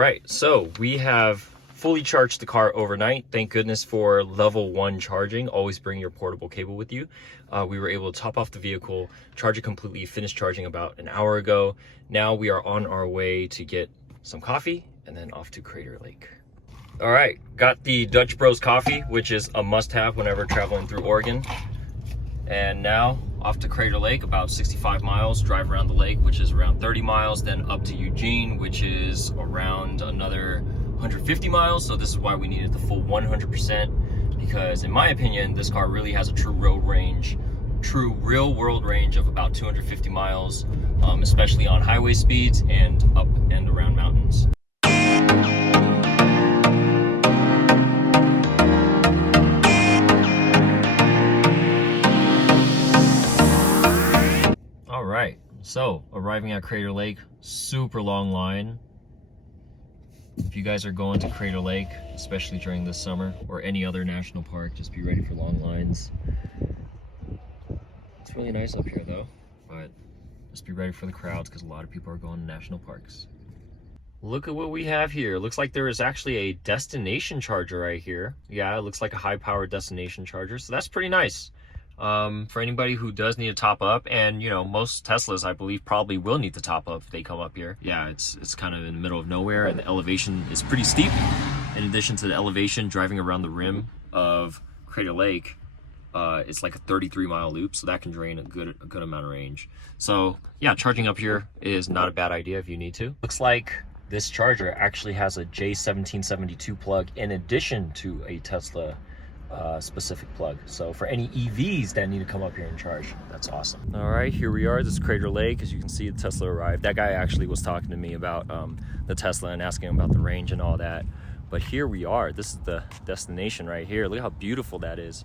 Right, so we have fully charged the car overnight. Thank goodness for level 1 charging. Always bring your portable cable with you. We were able to top off the vehicle, charge it completely, finish charging about an hour ago. Now we are on our way to get some coffee and then off to Crater Lake. All right, got the Dutch Bros coffee, which is a must-have whenever traveling through Oregon. And now off to Crater Lake, about 65 miles, drive around the lake, which is around 30 miles, then up to Eugene, which is around another 150 miles. So this is why we needed the full 100%, because in my opinion, this car really has a true real world range of about 250 miles, especially on highway speeds and up and around mountains. Right, so arriving at Crater Lake, super long line. If you guys are going to Crater Lake, especially during this summer or any other national park, just be ready for long lines. It's really nice up here though, but just be ready for the crowds because a lot of people are going to national parks. Look at what we have here. Looks like there is actually a destination charger right here. Yeah, it looks like a high-powered destination charger, so that's pretty nice. For anybody who does need to top up, and you know, most Teslas I believe probably will need to top up if they come up here. Yeah, it's kind of in the middle of nowhere and the elevation is pretty steep. In addition to the elevation, driving around the rim of Crater Lake, it's like a 33-mile loop, so that can drain a good amount of range. So yeah, charging up here is not a bad idea if you need to. Looks like this charger actually has a J1772 plug in addition to a Tesla specific plug. So for any EVs that need to come up here and charge, that's awesome. All right, here we are. This is Crater Lake. As you can see, the Tesla arrived. That guy actually was talking to me about the Tesla and asking about the range and all that. But here we are. This is the destination right here. Look how beautiful that is.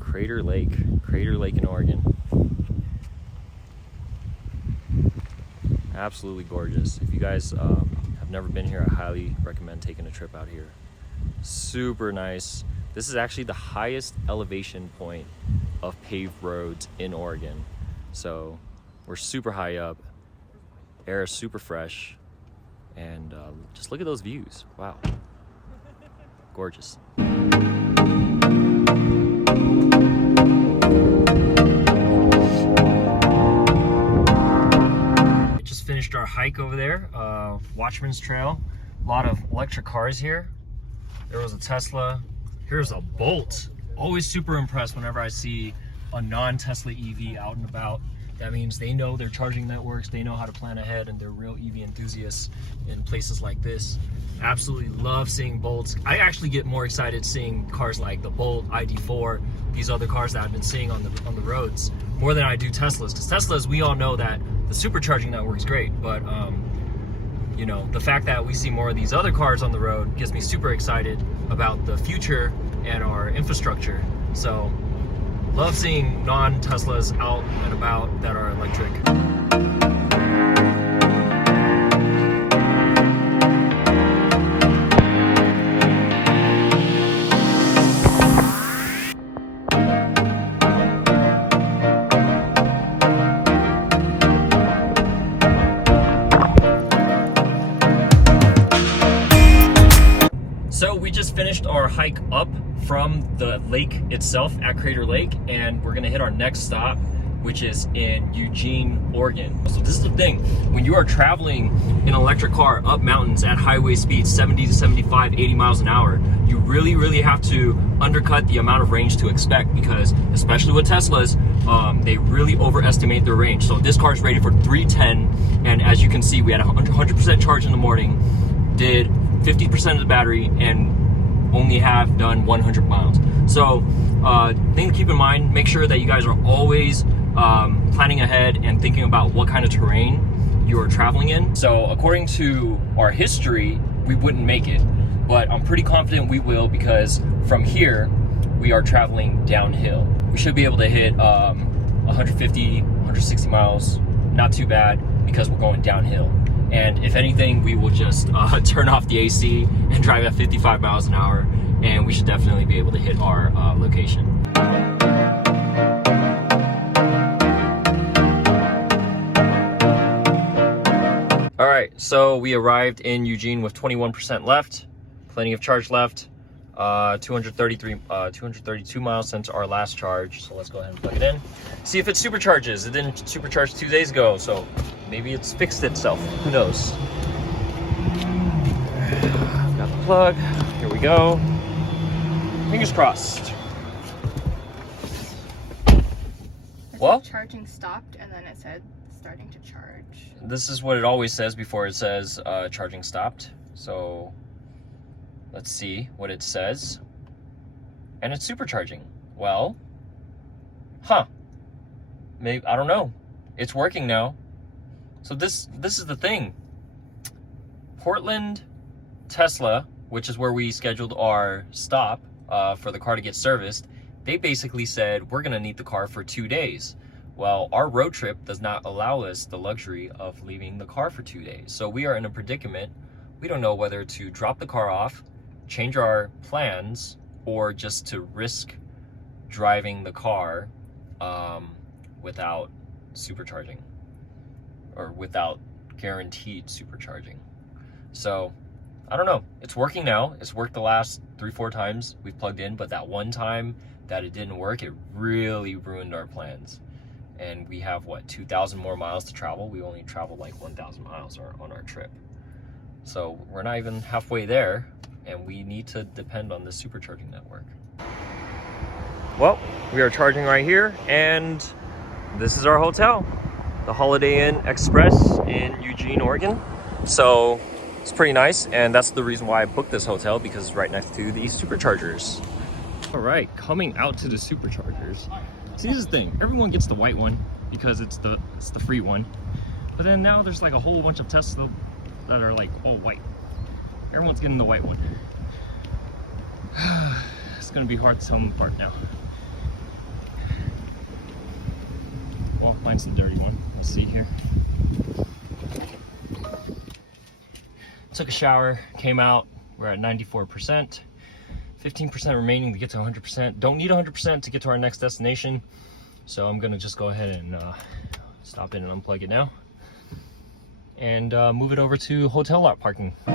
Crater Lake in Oregon. Absolutely gorgeous. If you guys have never been here, I highly recommend taking a trip out here. Super nice. This is actually the highest elevation point of paved roads in Oregon. So we're super high up, air is super fresh, and just look at those views. Wow, gorgeous. Just finished our hike over there, Watchman's Trail. A lot of electric cars here. There was a Tesla. Here's a Bolt. Always super impressed whenever I see a non-Tesla EV out and about. That means they know their charging networks, they know how to plan ahead, and they're real EV enthusiasts in places like this. Absolutely love seeing Bolts. I actually get more excited seeing cars like the Bolt, ID4, these other cars that I've been seeing on the roads, more than I do Teslas. Because Teslas, we all know that the supercharging network is great, but you know, the fact that we see more of these other cars on the road gets me super excited about the future and our infrastructure. So love seeing non-Teslas out and about that are electric. So we just finished our hike up from the lake itself at Crater Lake, and we're gonna hit our next stop, which is in Eugene, Oregon. So this is the thing, when you are traveling in an electric car up mountains at highway speeds 70 to 75, 80 miles an hour, you really have to undercut the amount of range to expect, because especially with Teslas, they really overestimate their range. So this car is rated for 310, and as you can see, we had a 100% charge in the morning, did 50% of the battery, and only have done 100 miles. So thing to keep in mind, make sure that you guys are always planning ahead and thinking about what kind of terrain you are traveling in. So according to our history, we wouldn't make it, but I'm pretty confident we will, because from here we are traveling downhill. We should be able to hit 150, 160 miles, not too bad, because we're going downhill. And if anything, we will just turn off the AC and drive at 55 miles an hour, and we should definitely be able to hit our location. All right. right, so we arrived in Eugene with 21% left, plenty of charge left. 232 miles since our last charge. So let's go ahead and plug it in. See if it supercharges. It didn't supercharge 2 days ago, so maybe it's fixed itself. Who knows? Got the plug. Here we go. Fingers crossed. Well, charging stopped and then it said starting to charge. This is what it always says before it says charging stopped. So let's see what it says. And it's supercharging. Well, maybe, I don't know. It's working now. So this is the thing. Portland Tesla, which is where we scheduled our stop for the car to get serviced, they basically said we're gonna need the car for 2 days. Well, our road trip does not allow us the luxury of leaving the car for 2 days. So we are in a predicament. We don't know whether to drop the car off, change our plans, or just to risk driving the car without supercharging, or without guaranteed supercharging. So I don't know. It's working now. It's worked the last 3-4 times we've plugged in, but that one time that it didn't work, it really ruined our plans. And we have, what, 2,000 more miles to travel? We only traveled like 1,000 miles on our trip. So we're not even halfway there, and we need to depend on the supercharging network. Well, we are charging right here, and this is our hotel, the Holiday Inn Express in Eugene, Oregon. So it's pretty nice, and that's the reason why I booked this hotel, because it's right next to the superchargers. All right, coming out to the superchargers. See, this is the thing. Everyone gets the white one because it's the free one. But then now there's like a whole bunch of Tesla that are like all white. Everyone's getting the white one. It's gonna be hard to tell them apart now. Well, I'll find some dirty one. Let's see here. Took a shower, came out. We're at 94%. 15% remaining to get to 100%. Don't need 100% to get to our next destination. So I'm gonna just go ahead and stop in and unplug it now. And move it over to hotel lot parking. All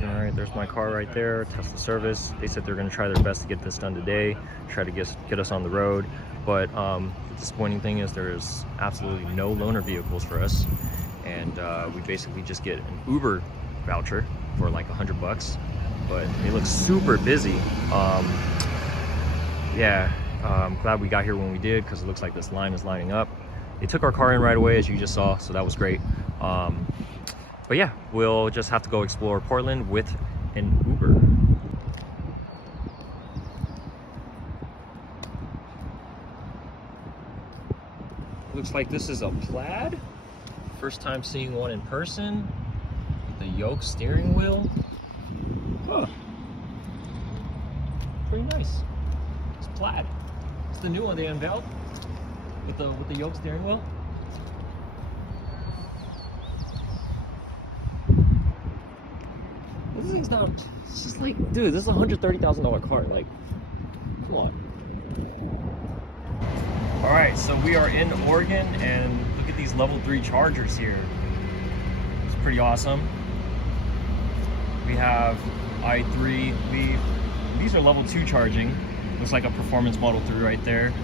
right, there's my car right there, Tesla service. They said they're gonna try their best to get this done today, try to get us on the road. But the disappointing thing is there's absolutely no loaner vehicles for us. And we basically just get an Uber voucher for like $100. But it looks super busy. I'm glad we got here when we did, because it looks like this line is lining up. They took our car in right away, as you just saw, so that was great. But yeah, we'll just have to go explore Portland with an Uber. Looks like this is a Plaid. First time seeing one in person. The yoke steering wheel. Huh. Pretty nice. It's Plaid. It's the new one they unveiled with the yoke steering wheel. This thing's not. It's just like, dude, this is a $130,000 car. Like, come on. All right, so we are in Oregon, and look at these level 3 chargers here. It's pretty awesome. We have i3. These are level 2 charging. Looks like a performance Model 3 right there.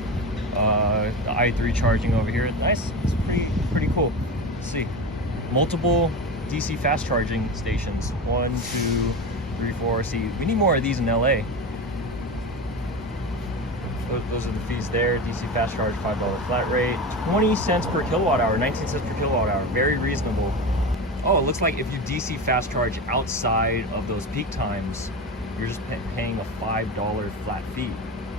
The i3 charging over here. Nice. It's pretty cool. Let's see. Multiple DC fast charging stations. 1, 2, 3, 4. See, we need more of these in LA. Those are the fees there. DC fast charge, $5 flat rate. 20 cents per kilowatt hour, 19 cents per kilowatt hour. Very reasonable. Oh, it looks like if you DC fast charge outside of those peak times, you're just paying a $5 flat fee.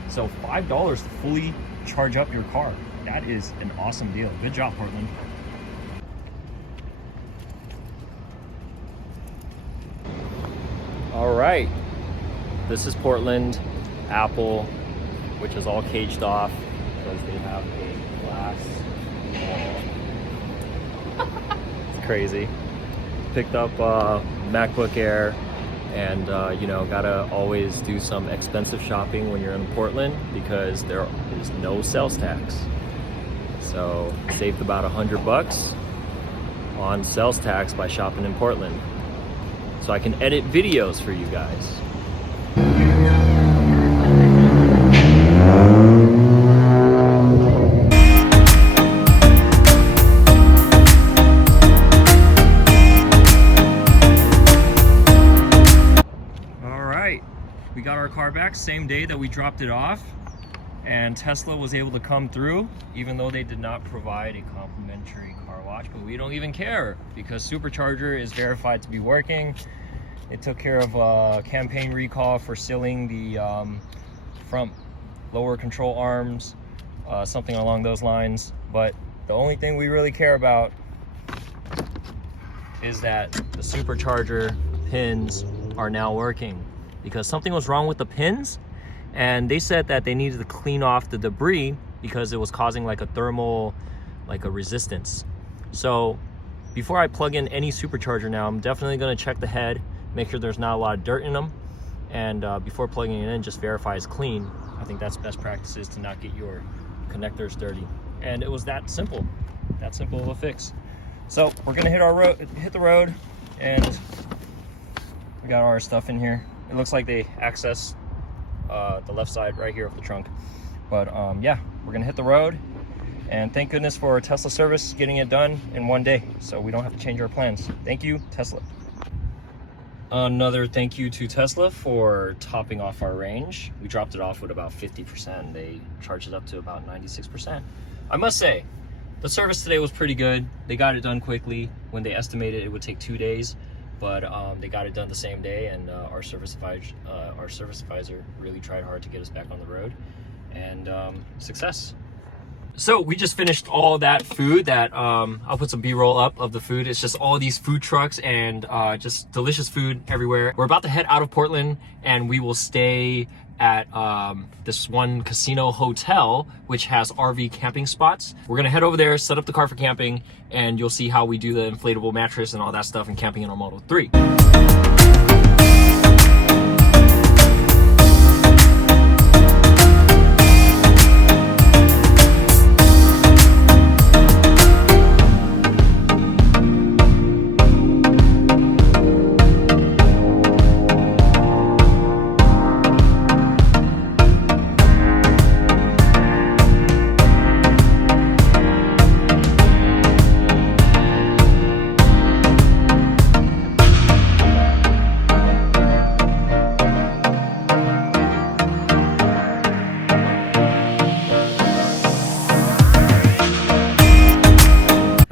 So $5 to fully charge up your car. That is an awesome deal. Good job, Portland. All right, this is Portland. Apple, which is all caged off because they have a glass wall. Crazy. Picked up MacBook Air, and you know, gotta always do some expensive shopping when you're in Portland because there is no sales tax. So saved about $100. on sales tax by shopping in Portland. So I can edit videos for you guys. All right, we got our car back same day that we dropped it off, and Tesla was able to come through, even though they did not provide a complimentary car wash, but we don't even care because Supercharger is verified to be working. It took care of a campaign recall for sealing the front lower control arms, something along those lines. But the only thing we really care about is that the Supercharger pins are now working, because something was wrong with the pins, and they said that they needed to clean off the debris because it was causing like a thermal, like a resistance. So before I plug in any Supercharger now, I'm definitely going to check the head, make sure there's not a lot of dirt in them, and before plugging it in, just verify it's clean. I think that's best practices to not get your connectors dirty. And it was that simple of a fix. So we're gonna hit the road, and we got our stuff in here. It looks like they access the left side right here of the trunk. But yeah, we're gonna hit the road, and thank goodness for Tesla service getting it done in one day, so we don't have to change our plans. Thank you, Tesla. Another thank you to Tesla for topping off our range. We dropped it off with about 50%. They charged it up to about 96%. I must say, the service today was pretty good. They got it done quickly. When they estimated it would take 2 days, but they got it done the same day, and our service advisor really tried hard to get us back on the road, and success. So we just finished all that food. That I'll put some B-roll up of the food. It's just all these food trucks and just delicious food everywhere. We're about to head out of Portland, and we will stay at this one casino hotel, which has RV camping spots. We're gonna head over there, set up the car for camping, and you'll see how we do the inflatable mattress and all that stuff and camping in our Model 3.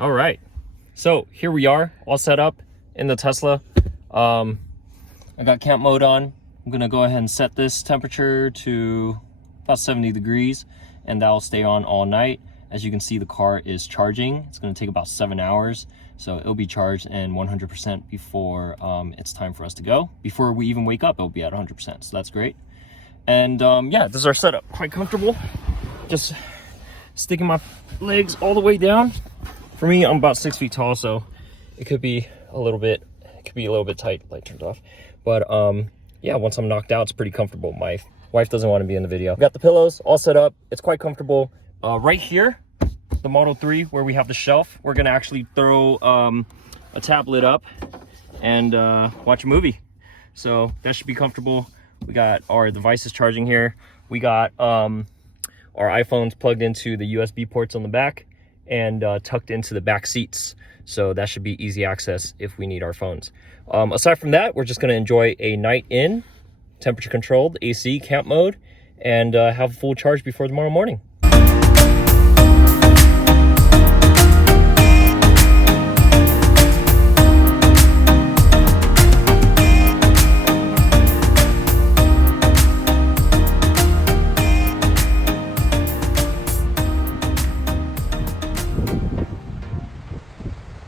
All right, so here we are, all set up in the Tesla. I got camp mode on. I'm gonna go ahead and set this temperature to about 70 degrees, and that'll stay on all night. As you can see, the car is charging. It's gonna take about 7 hours, so it'll be charged and 100% before it's time for us to go. Before we even wake up, it'll be at 100%, so that's great. And yeah, this is our setup. Quite comfortable. Just sticking my legs all the way down. For me, I'm about 6 feet tall, so it could be a little bit tight. Light turned off. But yeah, once I'm knocked out, it's pretty comfortable. My wife doesn't want to be in the video. Got the pillows all set up. It's quite comfortable. Right here, the Model 3, where we have the shelf, we're gonna actually throw a tablet up and watch a movie. So that should be comfortable. We got our devices charging here. We got our iPhones plugged into the USB ports on the back and tucked into the back seats. So that should be easy access if we need our phones. Aside from that, we're just gonna enjoy a night in, temperature controlled, AC, camp mode, and have a full charge before tomorrow morning.